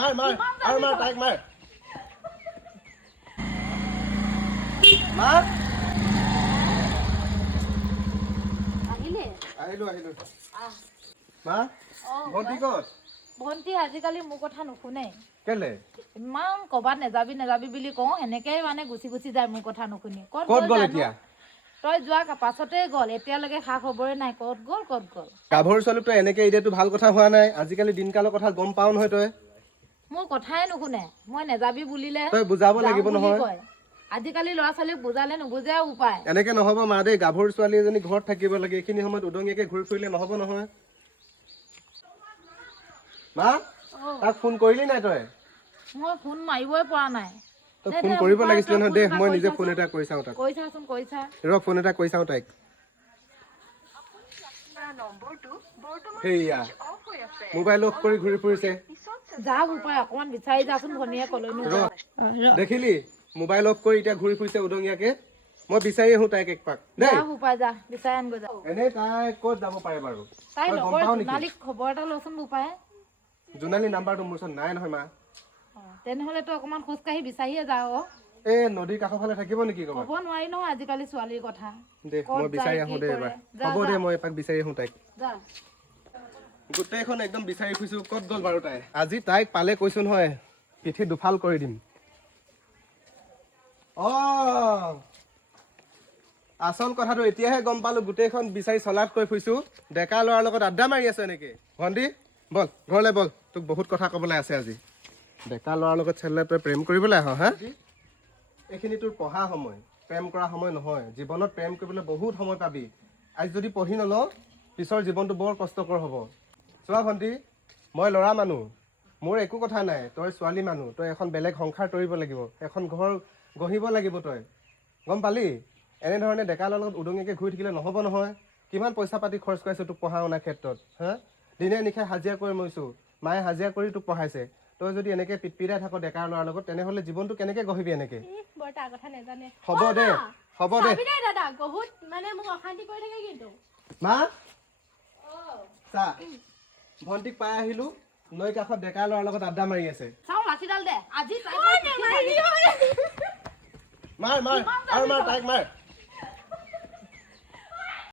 মাৰ মাৰ আৰু মাৰ তাইক মাৰ মাৰ আহিলো মা ভণ্টি ক'ত ভণ্টি আজিকালি মোৰ কথা নুশুনে কেলে ইমান ক'বাত নেযাবি বুলি কওঁ এনেকে মানে গুচি যায় মোৰ কথা নুশুনি ক'ত গ'ল এতিয়া তই যোৱা পাছতে গ'ল এতিয়ালৈকে খা খবৰে নাই ক'ত গ'ল গাভৰু ছোৱালীক তই এনেকে এতিয়াতো ভাল কথা হোৱা নাই আজিকালি দিনকালৰ কথা গম পাও নহয় তই মোৰ কথাই নুশুনে মই নেযাবি বুলিলে তই বুজাব লাগিব নহয় আজিকালি ল'ৰা ছোৱালীক বুজালে নুবুজে উপায় এনেকে নহ'ব মা দেই গাভৰু ছোৱালী এজনী ঘৰত থাকিব লাগে এইখিনি সময়ত উদঙীয়াকে ঘূৰি ফুৰিলে নহ'ব নহয় মা তাক ফোন কৰিলি নাই তই মই ফোন মাৰিবই পৰা নাই তই ফোন কৰিব লাগিছিলে নহয় দে মই নিজে ফোন এটা কৰি চাওঁ তাক কৈছা ৰ ফোন এটা কৰি চাওঁ তাইক সেয়া মোবাইল অফ কৰি ঘূৰি ফুৰিছে যা উপায় অকমান বিচাৰি যাচোন ভনীয়ে কলৈনো দেখিলি মোবাইল অফ কৰি এতিয়া ঘূৰি ফুৰিছে উদঙীয়াকে মই বিচাৰি আহো তাইক এক পাক দেই যা বিচাৰি আনগৈ যা এনেই তাই ক'ত যাব পাৰে বাৰু তাই লগৰ জোনালীক খবৰ এটা লচোন উপায় জোনালী নাম্বাৰটো মোৰ ওচৰত নাই নহয় মা তেনেহ'লে তই অকমান খোজকাঢ়ি বিচাৰিয়ে যা এই নদীৰ কাষৰ ফালে থাকিব নেকি ক'ৰবাত ক'ব নোৱাৰি নহয় আজিকালি ছোৱালীৰ কথা দে মই বিচাৰি আহো দে এবাৰ হ'ব দে মই এপাক বিচাৰি আহো তাইক যা গোটেইখন একদম বিচাৰি ফুৰিছো ক'ত গ'ল বাৰু তাই আজি তাইক পালে কৈছো নহয় পিঠি দুফাল কৰি দিম আচল কথাটো এতিয়াহে গম পালো গোটেইখন বিচাৰি চলাত কৈ ফুৰিছো ডেকা ল'ৰাৰ লগত আড্ডা মাৰি আছো এনেকে ভণ্টি বল ঘৰলৈ বল তোক বহুত কথা ক'বলৈ আছে আজি ডেকা ল'ৰাৰ লগত চেল্লাই তই প্ৰেম কৰিবলৈ আহ হা এইখিনি তোৰ পঢ়া সময় প্ৰেম কৰা সময় নহয় জীৱনত প্ৰেম কৰিবলৈ বহুত সময় পাবি আজি যদি পঢ়ি নল পিছৰ জীৱনটো বৰ কষ্টকৰ হ'ব চোৱা ভণ্টি মই ল'ৰা মানুহ মোৰ একো কথা নাই তই ছোৱালী মানুহ তই এখন বেলেগ সংসাৰ তৰিব লাগিব এখন ঘৰ গঢ়িব লাগিব তই গম পালি এনেধৰণে ডেকা ল'ৰাৰ লগত উদঙীয়াকৈ ঘূৰি থাকিলে নহ'ব নহয় কিমান পইচা পাতি খৰচ কৰাইছোঁ তোক পঢ়া শুনাৰ ক্ষেত্ৰত হা দিনে নিশাই হাজিৰা কৰি মৰিছোঁ মায়ে হাজিৰা কৰি তোক পঢ়াইছে তই যদি এনেকৈ পিটপিটাই থাক ডেকা ল'ৰাৰ লগত তেনেহ'লে জীৱনটো কেনেকৈ গঢ়িবি এনেকৈ হ'ব দে মা চা ভণ্টিক পাই আহিলো নৈ কাষত ডেকা ল'ৰাৰ লগত আড্ডা মাৰি আছে মাৰ মাৰ আৰু মাৰ তাইক মাৰ